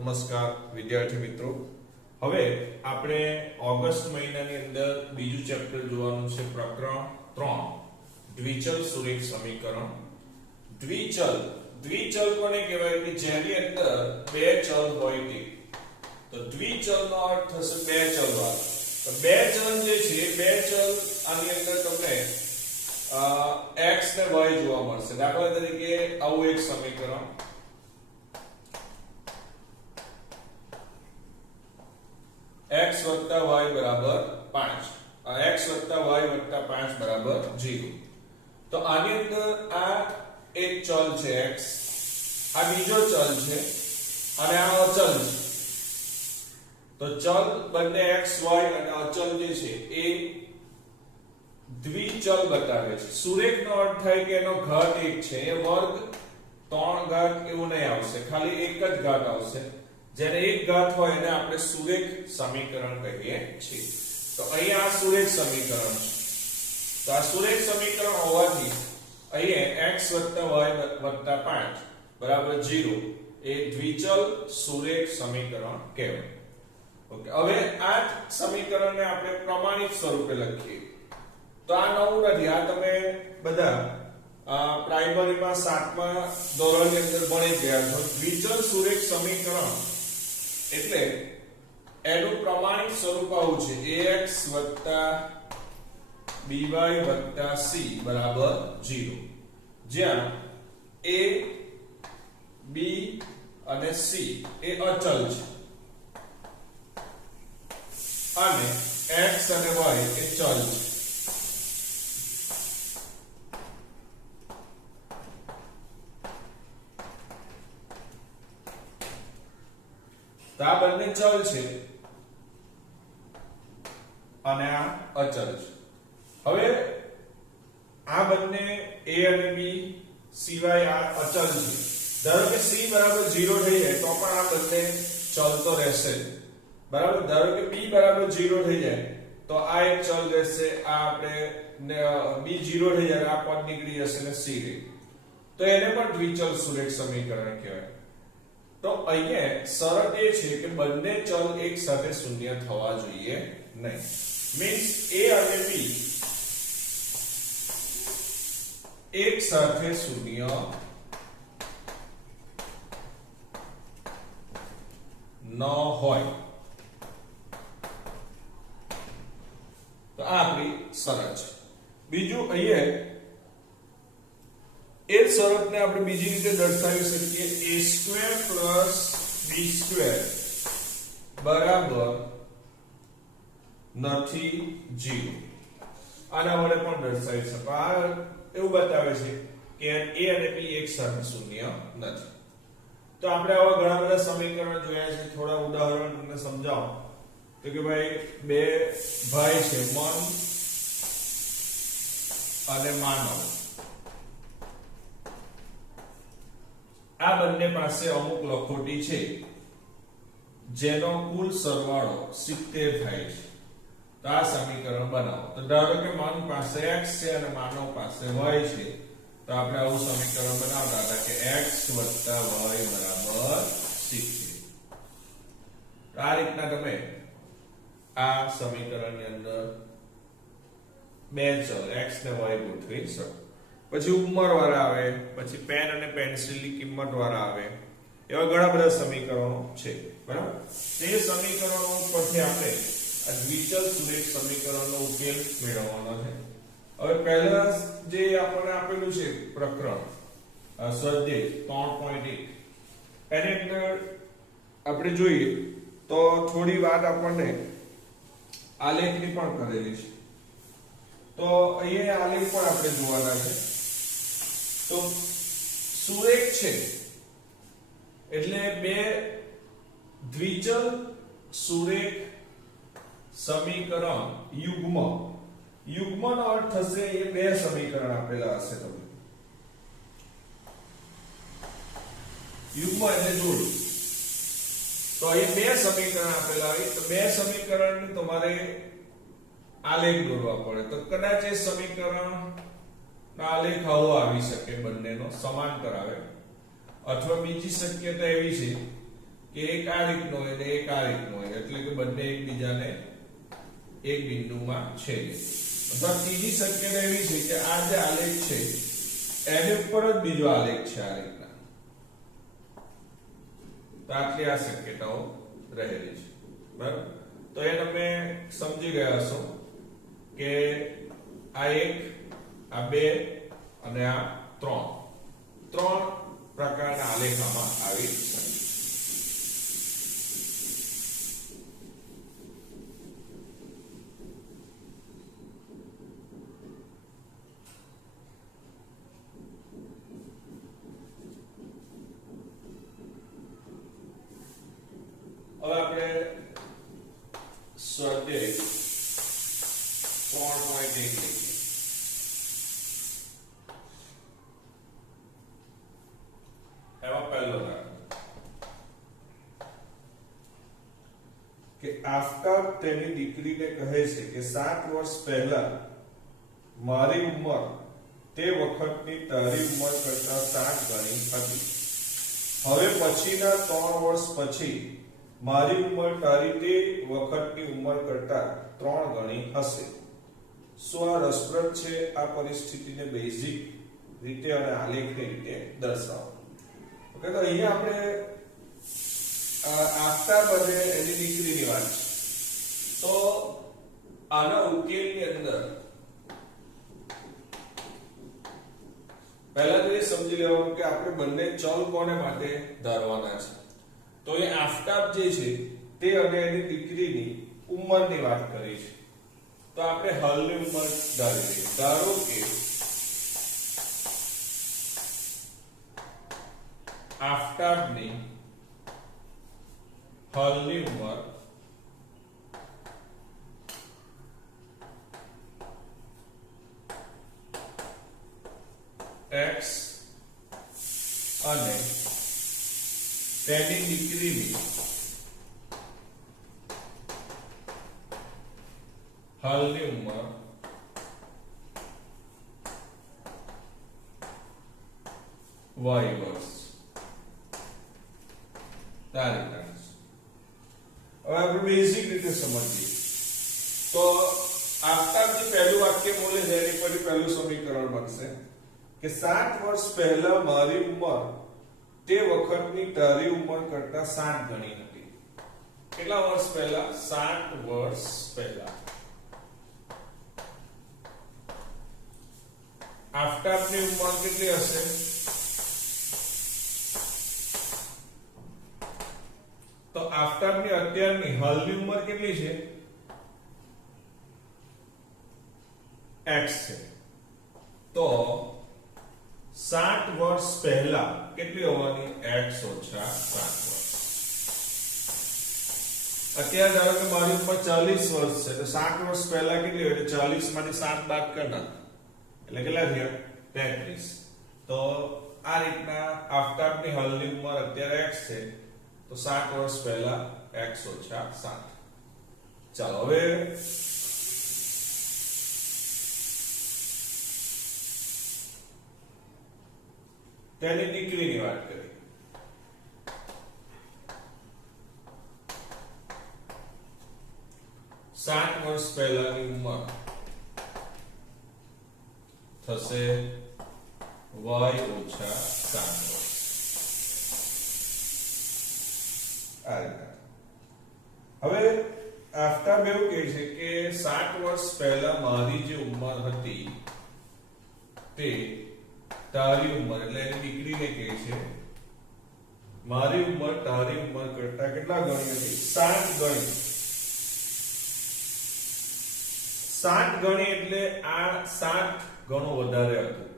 નમસ્કાર વિદ્યાર્થી મિત્રો, હવે આપણે ઓગસ્ટ મહિનાની અંદર બીજું ચેપ્ટર જોવાનું છે, પ્રકરણ 3 દ્વિચલ સુરેખ સમીકરણ. દ્વિચલ કોને કહેવાય કે જેની અંદર બે ચલ હોય તે. તો દ્વિચલનો અર્થ થશે બે ચલ વાળો. તો બે ચલ જે છે, બે ચલ આની અંદર તમને x ને y જોવા મળશે. દાખલા તરીકે આવું એક સમીકરણ x + y = 5, x + y + 5 = 0. તો આની અંદર આ એક ચલ છે x, આ બીજો ચલ છે અને આ અચલ છે. તો ચલ બંને x y અને અચલ જે છે એ દ્વિચલ બતાવે છે. સુરેખનો અર્થ થાય કે એનો ઘાત એક છે, એ વર્ગ 3 ઘાત એવું નહીં આવશે, ખાલી એક જ ઘાત આવશે. જેને એક ઘાત હોય એને આપણે સુરેખ સમીકરણ કહીએ છીએ. તો અહીંયા આ સુરેખ સમીકરણ છે. તો આ સુરેખ સમીકરણ હોવાથી અહીંયા x + y + 5 = 0 એ દ્વિચલ સુરેખ સમીકરણ કહેવાય. ઓકે, હવે આ સમીકરણને આપણે પ્રમાણિત સ્વરૂપે લખીએ. તો આ નવું નથી, આ તમે બધા પ્રાઇમરીમાં 7મા ધોરણની અંદર ભણી ગયા છો. દ્વિચલ સુરેખ સમીકરણ એટલે એનું પ્રમાણિત સ્વરૂપ આવું છે, ax + by + c = 0, જ્યાં a b અને c એ અચલ છે અને x અને y એ ચલ છે. તો આ બંને ચલ છે અને આ અચલ છે. હવે આ બંને a અને b સિવાય આ અચલ છે. ધારો કે c = 0 થઈ જાય તો પણ આ બંને ચલ તો રહેશે, બરાબર. ધારો કે b = 0 થઈ જાય તો આ એક ચલ રહેશે, આ આપણે b 0 થઈ જાય આ પદ નીકળી જશે ને c રહે. તો એને પણ દ્વિચલ સુરેખ સમીકરણ કહેવાય. તો અહીંયા શરત એ છે કે બંને ચલ એક સાથે શૂન્ય થવા જોઈએ નહીં. મીન્સ a અને b એક સાથે શૂન્ય ન હોય. તો આ આપણી શરત છે. બીજું અહીંયા એ શરતને આપણે બીજી રીતે દર્શાવી શકીએ, a² + b² બરાબર નથી 0. આના વડે પણ દર્શાવી શકો. આ એવું બતાવે છે કે a અને b એક સાથે શૂન્ય નથી. તો આપણે આવા ઘણા બધા સમીકરણ જોયા છે. થોડા ઉદાહરણ તમને સમજાવો. તો કે ભાઈ બે ભાઈ છે, મન અને માનવ. આ બંને પાસે અમુક લખોટી છે જેનો કુલ સરવાળો 70 થાય છે. તો આ સમીકરણ બનાવો. તો ધારો કે મન પાસે x છે અને માનવ પાસે y છે. તો આપણે આવું સમીકરણ બનાવતા હતા કે x + y = 60. આ રીતના તમે આ સમીકરણની અંદર બે ચલ x ને y ગોઠવી શકો. પછી ઉંમર વાળા આવે, પછી પેન અને પેન્સિલની કિંમત વાળા આવે. એવા ઘણા બધા સમીકરણો છે, બરાબર. તે સમીકરણો પરથી આપણે આ દ્વિચલ સુરેખ સમીકરણનો ઉકેલ મેળવવાનો છે. હવે પહેલા જે આપણને આપેલું છે પ્રકરણ સ્વાધ્યાય 3.1 એની અંદર આપણે જોઈએ તો થોડી વાત આપણને આલેખની પણ કરેલી છે. તો અહીંયા આલેખ પણ આપણે જોવાના છે. તો સુરેખ છે એટલે બે દ્વિચલ સુરેખ સમીકરણ યુગ્મનો અર્થ થશે એ બે સમીકરણ આપેલા હશે. તમે યુગ્મ એટલે જોડી. તો અહીં બે સમીકરણ આપેલા હોય તો બે સમીકરણ તમારે આલેખ દોરવા પડે. તો કદાચ એ સમીકરણ આલેખ આવો આવી શકે, બંનેનો સમાંતર આવે, અથવા બીજી શક્યતા એવી છે કે એક આ રીતનો હોય અને એક આ રીતનો હોય, એટલે કે બંને એકબીજાને એક બિંદુમાં છેદે. અથવા ત્રીજી શક્યતા એવી છે કે આ જે આલેખ છે એની ઉપર જ બીજો આલેખ છે આ રીતના. તો આટલી આ શક્યતાઓ રહેલી છે. બરાબર, તો એ તમે સમજી ગયા હશો કે આ એક, આ બે અને આ ત્રણ પ્રકારના આલેખ આમાં આવી શકે. હવે આપણે સ્વાધ્યાય 3.1 લઈએ. એમાં પહેલો દાખલો કે આફતાબ તેની દીકરીને કહે છે કે 7 વર્ષ પહેલા મારી ઉંમર તે વખતની તારી ઉંમર કરતા 7 ગણી હતી. હવે પછીના 3 વર્ષ પછી મારી ઉંમર તારી તે વખતની ઉંમર કરતા 3 ગણી હશે. શું આ રસપ્રદ છે? આ પરિસ્થિતિને બેઝિક રીતે અને આલેખની રીતે દર્શાવો. ઓકે, તો અહીંયા આપણે આફતાબ અને એની દીકરીની વાત છે. તો આના ઉકેલની અંદર પહેલા તો એ સમજી લેવાનું કે આપણે બંને ચલ કોને માટે ધારવાના છે. તો એ આફતાબ જે છે તે અને એની દીકરીની ઉંમરની વાત કરી છે. તો આપણે હાલની ઉંમર ધારી લઈએ. ધારો કે આફતાબની હાલની ઉંમર x અને તેની દીકરીની હાલની ઉંમર y વર્ષ તારીખ. હવે આપણે બેઝિક રીતે સમજીએ તો આફતાબ જે પહેલું વાક્ય બોલે છે એની પરથી પહેલું સમીકરણ બનશે કે 7 વર્ષ પહેલા મારી ઉંમર તે વખતની તારી ઉંમર કરતા 7 ગણી હતી. કેટલા વર્ષ પહેલા? 7 વર્ષ પહેલા. આફતાબની ઉંમર કેટલી હશે? તો આફતાબની અત્યારની હાલની ઉંમર કેટલી છે? x છે. તો 7 વર્ષ પહેલા કેટલી હોવાની? x ઓછા 7 વર્ષ. અત્યારે ધારો કે મારી ઉંમર 40 વર્ષ છે, તો 7 વર્ષ પહેલા કેટલી હોય? 40 માંથી 7 બાદ કરના એટલે કેટલા થયા? 33. તો આ રીતના આફતાબની હાલની ઉંમર અત્યારે x છે, તો 7 વર્ષ પહેલા x ઓછા 7. ચાલો હવે તેની દીકરીની વાત કરીએ. સાત વર્ષ પહેલાની ઉંમર થશે y ઓછા 7 વર્ષ. હવે આફતાબ એવું કહે છે કે 7 વર્ષ પહેલા મારી જે ઉંમર હતી તે તારી ઉંમર એટલે એની દીકરીને કહે છે મારી ઉંમર તારી ઉંમર કરતા કેટલા ગણી હતી? 7 ગણી. 7 ગણી એટલે આ 7 ગણો વધારે હતું.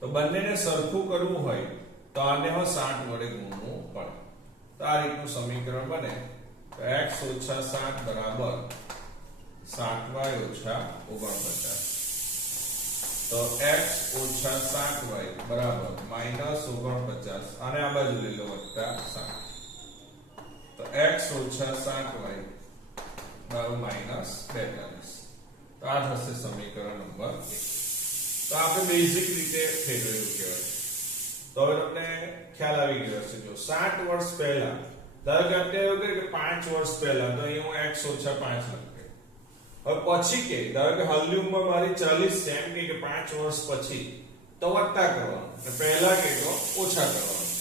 તો બંનેને સરખું કરવું હોય તો આને 7 વડે ગુણવું પડે. તો આ રીતનું સમીકરણ બને. તો x ઓછા 7 બરાબર 7y ઓછા 49. તો x ઓછા 7y બરાબર -49. અને આ બાજુ લઈ લો વત્તા 7. તો x ઓછા 7y બરાબર -42. તો આ થશે સમીકરણ નંબર 1. તો આપણે બેઝિક રીતે ફેરવ્યું કહેવાય. તો હવે તમને ખ્યાલ આવી ગયો હશે. જો 60 વર્ષ પહેલા, ધારો કે આપણે એવું કહે કે 5 વર્ષ પહેલા, તો અહીં હું x ઓછા 5 લખું. હવે પછી કે ધારો કે હાલની ઉંમર મારી 40 છે, એમ કે 5 વર્ષ પછી, તો વત્તા કરવાનું, અને પહેલા કે તો ઓછા કરવાનું.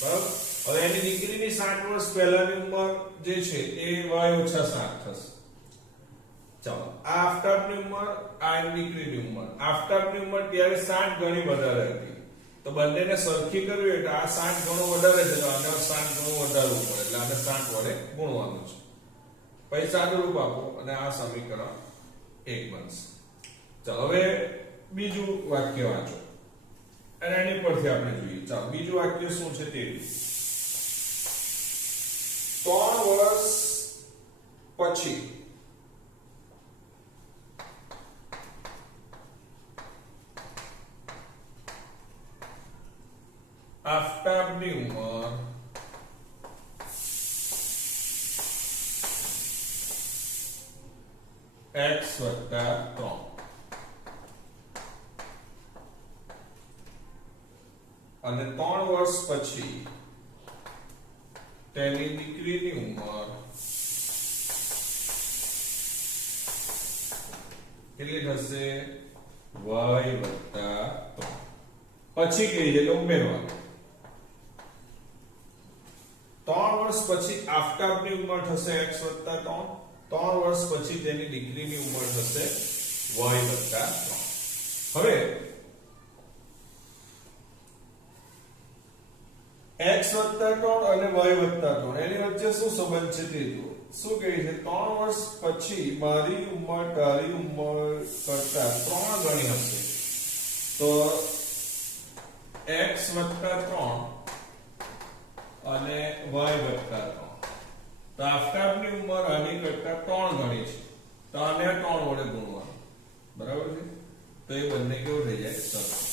બરાબર. હવે એની દીકરીની 60 વર્ષ પહેલાની ઉંમર જે છે એ y ઓછા 7 થશે. ચાલો, આ આફ્ટરની ઉંમર, આ એની દીકરીની ઉંમર. આફ્ટરની ઉંમર ત્યારે 60 ગણી વધારે હતી, તો બંનેને સરખી કરવી એટલે આ 60 ગણો વધારે છે, તો આને 60 ગણો વધારવું પડે, એટલે આને 60 વડે ગુણવાનું છે. પછી સાદુરૂપ આપો અને આ સમીકરણ 1 બનશે. ચાલો, હવે બીજું વાક્ય વાંચો અને એની પરથી આપણે જોઈએ. ચાલો, બીજું વાક્ય શું છે તે 3 વર્ષ પછી આફ્ટરની ઉંમર x વત્તા 3 અને 3 વર્ષ પછી તેની દીકરીની ઉંમર કેટલી થશે? y વત્તા 3. પછી કઈ છે એટલે ઉમેરવાનું. 3 વર્ષ પછી આફ્ટરની ઉંમર થશે x વત્તા 3. 3 વર્ષ પછી તેની દીકરીની ઉંમર થશે y વત્તા 3. હવે x વત્તા 3 અને y વત્તા 3 એની વચ્ચે શું સંબંધ છે તે જુઓ. શું કહે છે? 3 વર્ષ પછી મારી ઉંમર તારી ઉંમર કરતા 3 ગણી હશે, તો x વત્તા 3 અને y વત્તા 3. તો આફ્ટરની ઉંમર આની કરતા 3 ગણી છે, તો આને 3 વડે ગુણવાનું. બરાબર છે. તો એ બંને કેવું થઈ જાય? સરખું.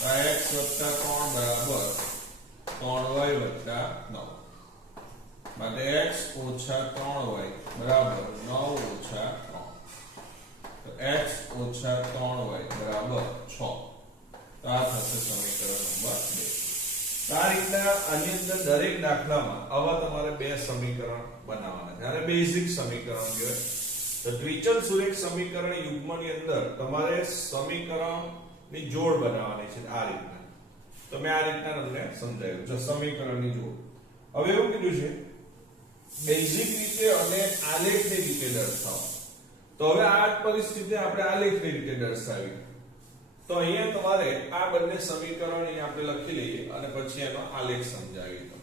તો x વત્તા 3 બરાબર 3y વત્તા 9. માટે x ઓછા 3y બરાબર 9 ઓછા 3. તો x ઓછા 3y બરાબર 6. તો આ થશે સમીકરણ નંબર 2. આ રીતના આની અંદર દરેક દાખલામાં આવા તમારે બે સમીકરણ બનાવવાના છે. આને બેઝિક સમીકરણ કહેવાય. તો દ્વિચલ-સુરેખ સમીકરણ યુગ્મની અંદર તમારે સમીકરણની જોડ બનાવવાની છે આ રીતના. તો મેં આ રીતના તમને સમજાવ્યું. જો સમીકરણની જોડ. હવે એવું કીધું છે બેઝિક રીતે અને આલેખની રીતે દર્શાવો. તો હવે આ પરિસ્થિતિ આપણે આલેખની રીતે દર્શાવી. તો અહીંયા તમારે આ બંને સમીકરણ અહીંયા આપણે લખી લઈએ અને પછી એનો આલેખ સમજાવીએ તમને.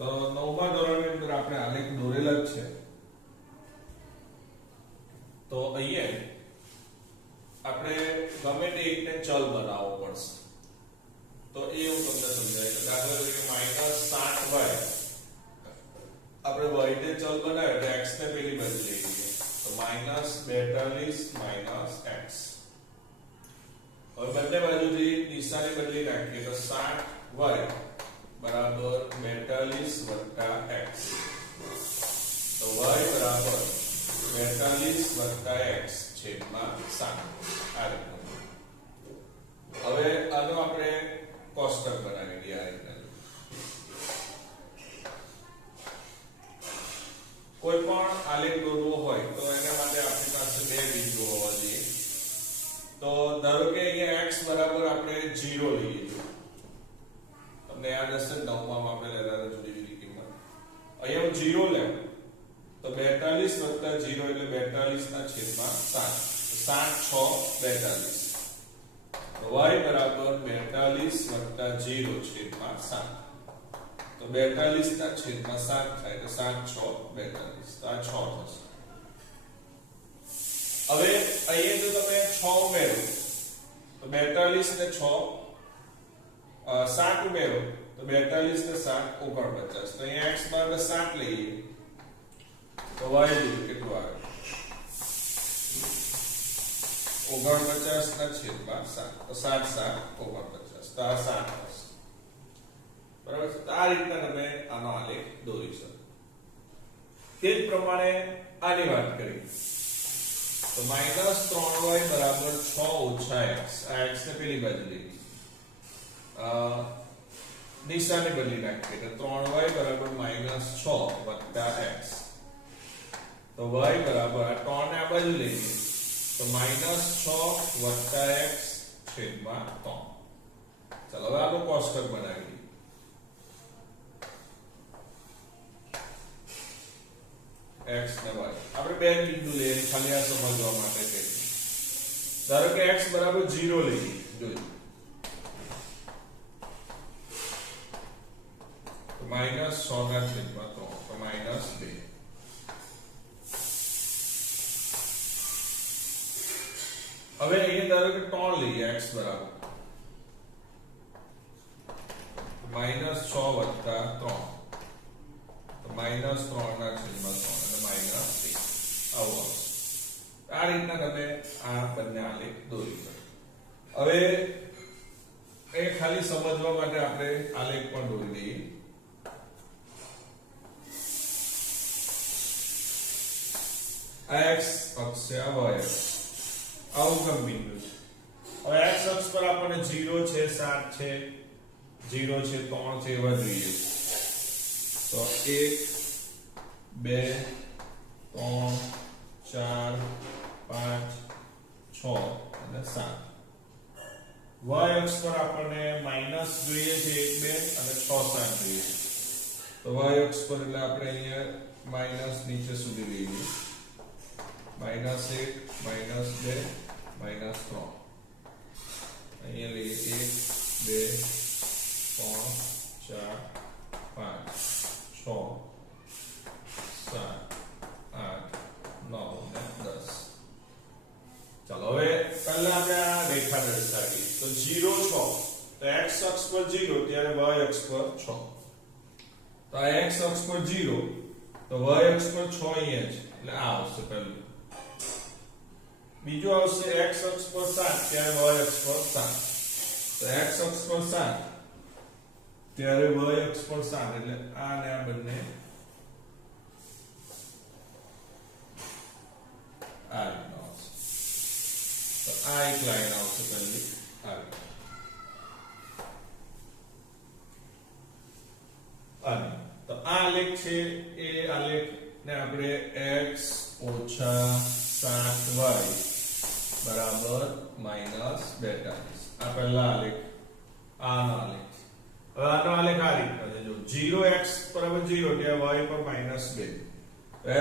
તો 9મા ધોરણની અંદર આપણે આલેખ દોરેલા જ છે. તો અહીંયા આપણે ગમે તે એકને ચલ બનાવવો પડશે. તો એ હું તમને સમજાવીશ. દાખલા તરીકે -7y આપણે y ને ચલ બનાવ્યો એટલે x ને પેલી બાજુ લઈ લઈએ. તો -42 - x. હવે બંને બાજુથી નિશાની બદલી નાખીએ તો 7y बराबर 42 वत्ता x. तो y बराबर 42 वत्ता x छेदમાં 7. આ રીતનું. હવે આનો આપણે કોષ્ટક બનાવી દઈએ આ રીતના. કોઈ પણ આલેખ દોરવો હોય તો એના માટે આપણી પાસે બે બિંદુ હોવા જોઈએ. તો ધારો કે અહીંયા x બરાબર આપણે 0 લઈએ. તમને યાદ હશે 9માં આપણે લેતા હતા જુદી જુદી કિંમત. અહીંયા 0 લે તો 42 વત્તા 0 એટલે 42 ના છેદમાં 7. 7 6 42. તો y બરાબર 42 વત્તા 0 છેદમાં 7. તો 42 ના છેદમાં 7 થાય તો 7 6 42 તો આ 6 થશે. હવે અહીંયા જો તમે 6 ઉમેરો તો 42 ને 6 7 ઉમેરો તો 42 ને 7 49. તો અહીંયા x બરાબર 7 લઈએ તો y કેટલું આવે 49 ના છેદમાં 7 તો 7 7 49 તો આ 7 થશે. બરાબર છે. તો આ રીતના તમે આનો આલેખ દોરી શકો. તે જ પ્રમાણે આની વાત કરીએ તો -3y બરાબર 6 - x. આ x ને પેલી બાજુ લઈએ નિશાની બદલી નાખીએ તો 3y બરાબર -6 + x. તો y બરાબર 3 ને આ બાજુ લઈએ તો -6 + x છેદમાં 3. ચાલો હવે આપણે કોષ્ટક બનાવી દઈએ. x ને y આપણે બે બિંદુ લઈએ ખાલી આ સમજવા માટે કે ધારો કે x બરાબર 0 લઈએ જોઈએ તો -6 ના છેદમાં 3 તો -2. હવે અહીંયા ધારો કે 3 લઈએ x બરાબર -6 + 3 તો -3 ના છેદમાં 3 અને -1 આવું આવશે. આ રીતના તમે આ બંને આલેખ દોરી શકો. હવે એ ખાલી સમજવા માટે આપણે આલેખ પણ દોરી દઈએ. આ x અક્ષ છે આ y અક્ષ અવગમ બિંદુ છે. હવે x અક્ષ પર આપણને 0 છે 7 છે 0 છે 3 છે એવા જોઈએ તો 1 2 3 4 5 6 અને 7. y અક્ષ પર આપણને માઈનસ જોઈએ છે 1 2 અને 6 7 જોઈએ તો y અક્ષ પર એટલે આપણે અહીંયા માઈનસ નીચે સુધી લઈએ -1 -2 -3 અહીંયા લઈએ 1 2 3 4 5 6 7 8 9 અને 10. ચાલો હવે પહેલા આપણે આ રેખા દર્શાવીએ તો 0 6 તો x અક્ષ પર 0 ત્યારે y અક્ષ પર 6. તો આ x અક્ષ પર 0 તો y અક્ષ પર 6 અહીંયા છે એટલે આ આવશે પહેલું. બીજું આવશે x અક્ષ પર 7 ત્યારે y અક્ષ પર 7. તો x અક્ષ પર 7 ત્યારે y અક્ષ પર 7 એટલે આ ને આ બંને આ રીતના આવશે. તો આ એક લાઈન આવશે પહેલી આવી. તો આ આલેખ છે એ આલેખ ને આપણે x - 7y બરાબર -42. આ પહેલા આલેખ આનો આલેખ. હવે આનો આલેખ આ રીતનો છે જો 0x બરાબર 0 ત્યાં y પર -2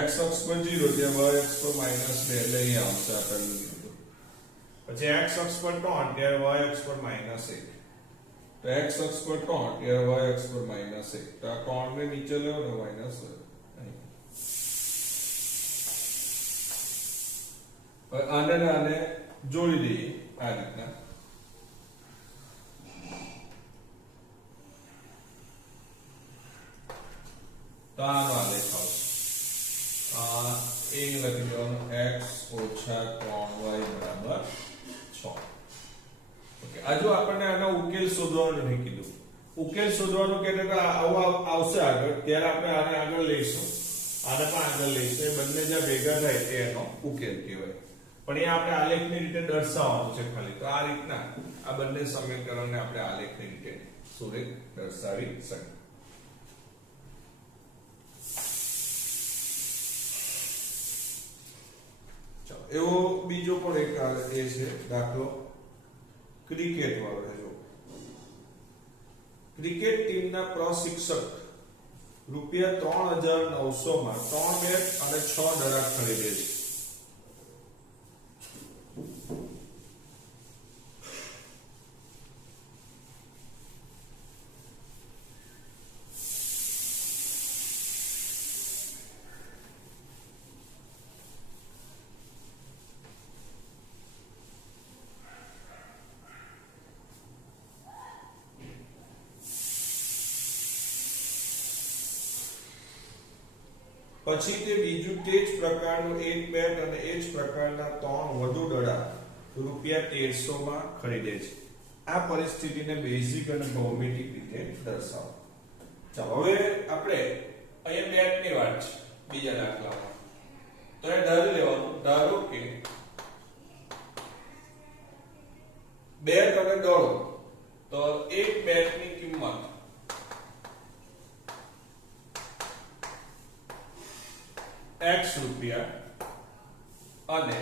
x અક્ષ પર 0 ત્યાં y અક્ષ પર -2 એટલે અહીંયા આવશે આ પહેલું બિંદુ. પછી x અક્ષ પર 3 ત્યારે y અક્ષ પર -1 તો x અક્ષ પર 3 ત્યારે y અક્ષ પર -1 તો આ 3 ને નીચે લેવો ને -1 આને આને જોડી દઈએ આ રીતના. તો આનો આલેખ આવશે. એ લખી દેવાનું x - 3y બરાબર 6. ઓકે આ જો આપણને આનો ઉકેલ શોધવાનું નહીં કીધું. ઉકેલ શોધવાનું કે આવું આવશે આગળ ત્યારે આપણે આને આગળ લઈશું આને પણ આગળ લઈશું. એ બંને જ્યાં ભેગા થાય તે એનો ઉકેલ કહેવાય. પણ એ આપણે આલેખની રીતે દર્શાવવાનું છે ખાલી. તો આ રીતના આ બંને સમીકરણને આપણે આલેખની રીતે સુરેખ દર્શાવી શકીએ. ચાલો એવો બીજો પણ એક એ છે દાખલો ક્રિકેટ વાળો છે. જો ક્રિકેટ ટીમના પ્રશિક્ષક ₹3900 માં 3 બેટ અને 6 દડા ખરીદે છે. પછી તે બીજું તે જ પ્રકારનું એક બેટ અને એ જ પ્રકારના ત્રણ વધુ દડા રૂપિયા 1300 માં ખરીદે છે. આ પરિસ્થિતિને બેઝિક અને ભૌમિતિક રીતે દર્શાવો. ચાલો હવે આપણે અહીંયા બેટની વાત છે બીજા દાખલામાં. તો એ ધારી લેવાનું, ધારો કે બેટ અને દડો, તો એક બેટની કિંમત x રૂપિયા અને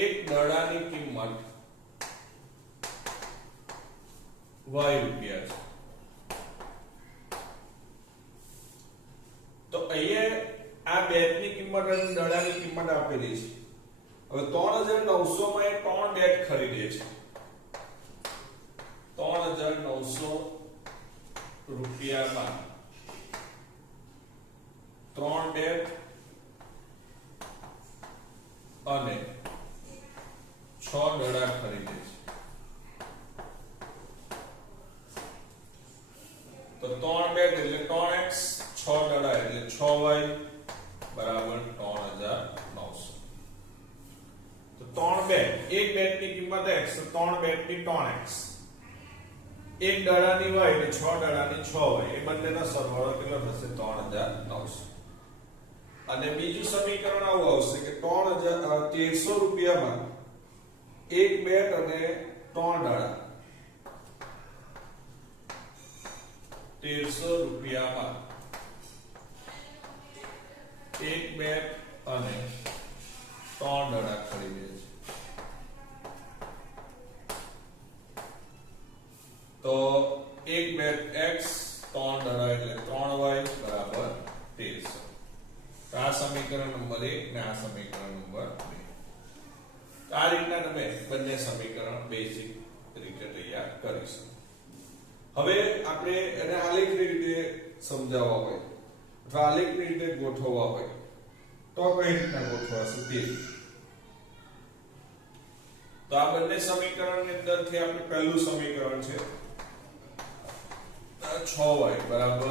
એક દડાની કિંમત y રૂપિયા છે. તો અહીંયા આ બેટની કિંમત અને દડાની કિંમત આપેલી છે. હવે 3900 માં એ 3 બેટ ખરીદે છે. 3900 રૂપિયામાં 3 બેટ અને 6 દડા ખરીદે છે. તો 3 બેટ એટલે 3x, 6 દડા એટલે 6y બરાબર 3900. તો 3 બેટ, એક બેટની કિંમત x, તો 3 બેટની 3x, એક દડાની y એટલે 6 દડાની 6y, એ બંનેનો સરવાળો કેટલો થશે? 3900. અને બીજું સમીકરણ આવું આવશે કે 1300 રૂપિયામાં એક બેટ અને 3 દડા, 1300 રૂપિયામાં એક બેટ અને 3 દડા ખરીદે છે. તો એક બેટ x, 3 દડા એટલે 3y બરાબર 1300. આ સમીકરણ નંબર 1 ને આ સમીકરણ નંબર 2. આ રીતના તમે બંને સમીકરણ બેઝિક રીતે તૈયાર કરીશું. હવે આપણે એને આલેખની રીતે સમજાવવા હોય અથવા આલેખની રીતે ગોઠવવા હોય તો કઈ રીતના ગોઠવાશે તે. તો આ બંને સમીકરણની અંદરથી આપણે પહેલું સમીકરણ છે 6y બરાબર,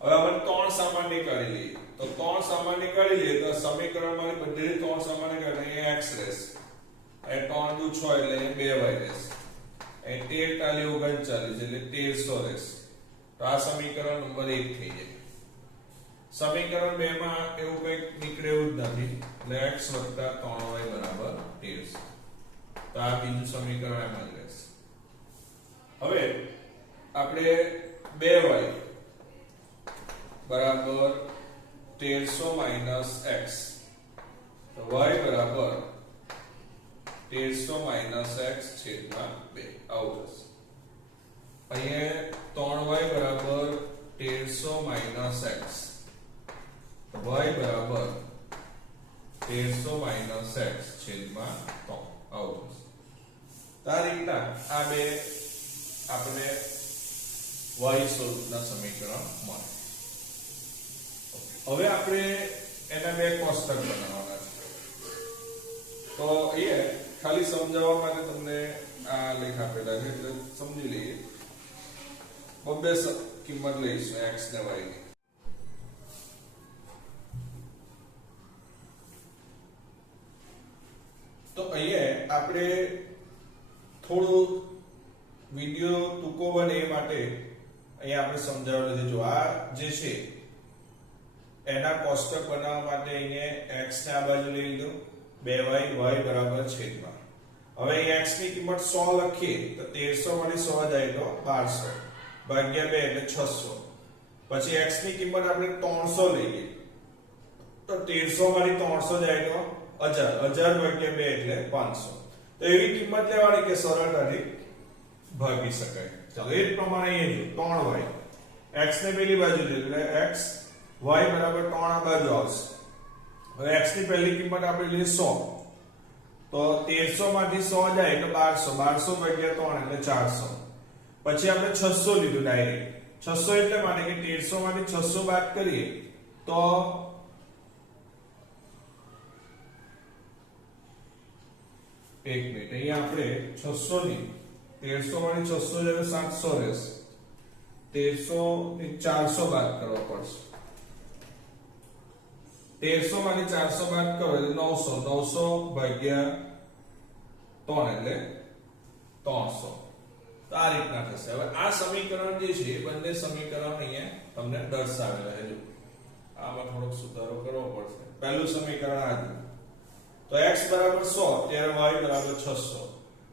હવે આપણે 3 સામાન્ય કાઢી લઈએ. તો 3 સામાન્ય કાઢી લઈએ તો સમીકરણમાં બધે 3 સામાન્ય કાઢીએ, x રહેશે, એ 3 દુ 6 એટલે 2y રહેશે, એ 13 ટાલી 39 એટલે 1300 રહેશે. તો આ સમીકરણ નંબર 1 થઈ જાય. સમીકરણ 2 માં એવું કંઈક નીકળે એવું જ નથી, એટલે x 3y બરાબર 1300. તો આ બીજું સમીકરણ એમ જ રહેશે. હવે આપણે 2y બરાબર 1300 માઈનસ x, તો y બરાબર 1300 માઈનસ x છેદમાં 2 આવું થશે. અહીંયા 3y બરાબર 1300 માઈનસ x, y બરાબર 1300 માઈનસ x છેદમાં 3 આવું થશે. આ રીતના આ બે આપણે y સ્વરૂપના સમીકરણ મળે. હવે આપણે એના બે કોષ્ટક બનાવવાના છે. તો એ ખાલી સમજાવવા માટે તમને આ લેખ આપેલા છે એટલે સમજી લઈએ. બે કિંમત લઈશું x ને y ની. તો અહીંયા આપણે થોડું વિડિયો ટૂંકો બને એ માટે અહીંયા આપણે સમજાવેલું છે. જો આ જે છે એના કોષ્ટક બનાવવા માટે અહીંયા x ને આ બાજુ લઈ લીધો, 2y y બરાબર છેદમાં. હવે x ની કિંમત 100 લખીએ તો 1300 માંથી 100 જાય તો 1200 ભાગ્યા 2 એટલે 600. પછી x ની કિંમત આપણે 300 લઈએ તો 1300 માંથી 300 જાય તો 1000 ભાગ્યા 2 એટલે 500. તો એવી કિંમત લેવાની કે સરળતાથી ભાગી શકાય. ચાલો એ જ પ્રમાણે અહીંયા જો 3y, x ને પેલી બાજુ લે એટલે x y બરાબર 3 આ બાજુ આવશે. હવે x ની પહેલી કિંમત આપણે લઈએ 100, તો 1300 માંથી 100 જાય તો 1200, 1200 ભાગ્યા 3 એટલે 400. પછી આપણે 600 લીધું ડાયરેક્ટ. 600 એટલે માને કે 1300 માંથી 600 બાદ કરીએ તો એક મિનિટ, અહીંયા આપણે 600 ની 1300 માંથી 600 એટલે 700 રહેશે. 1300 ને 400 બાદ કરવા પડશે. 1300 માંથી 400 બાદ કરો એટલે 900. 900 ભાગ્યા 3 એટલે 300. તો આ રીતના થશે. હવે આ સમીકરણ જે છે એ બંને સમીકરણ અહીંયા તમને દર્શાવેલા છે. જો આમાં થોડોક સુધારો કરવો પડશે. પહેલું સમીકરણ આ છે. તો x બરાબર 100 ત્યારે y બરાબર 600.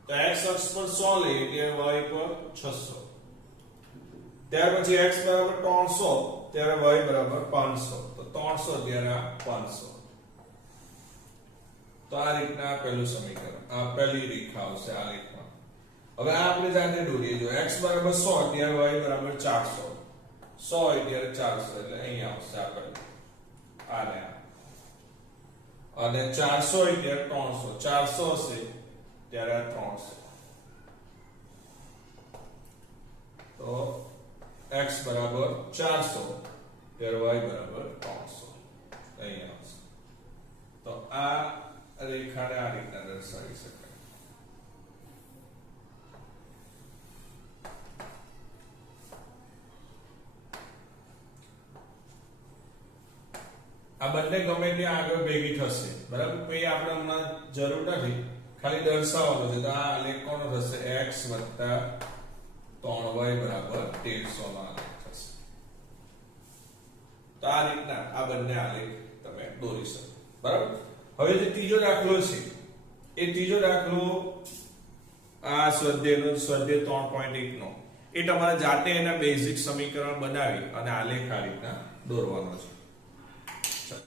તો x અક્ષ પર 100 લઈએ એટલે y પર 600. ત્યાર પછી x બરાબર 300 ત્યારે y બરાબર 500. તો 300 ત્યારે આ 500. તો આ રીતના પહેલું સમીકરણ, આ પહેલી રેખા આવશે આ રીતમાં. હવે આ આપણે જાતે દોરીએ. જો x બરાબર 100 ત્યારે y બરાબર 400. 100 હોય ત્યારે 400 એટલે અહીંયા આવશે આ પહેલું. આ ને આ. અને 400 હોય ત્યારે 300. 400 હશે ત્યારે આ 300. તો x બરાબર 400 ત્યારે y બરાબર 300 અહીંયા આવશે. તો આ રેખાને આ રીતના દર્શાવી શકાય. આ બંને ગમે ત્યાં આગળ ભેગી થશે, બરાબર? કોઈ આપણે હમણાં જરૂર નથી, ખાલી દર્શાવવાનું છે. તો આ આલેખ કોનો થશે? x 3y બરાબર 1300 નો આલેખ થશે. તો આ રીતના આ બંને આલેખ તમે દોરી શકો, બરાબર? હવે જે ત્રીજો દાખલો છે એ ત્રીજો દાખલો આ સ્વાધ્યાય 3.1 નો, એ તમારે જાતે એના બેઝિક સમીકરણ બનાવી અને આલેખ આ રીતના દોરવાનો છે.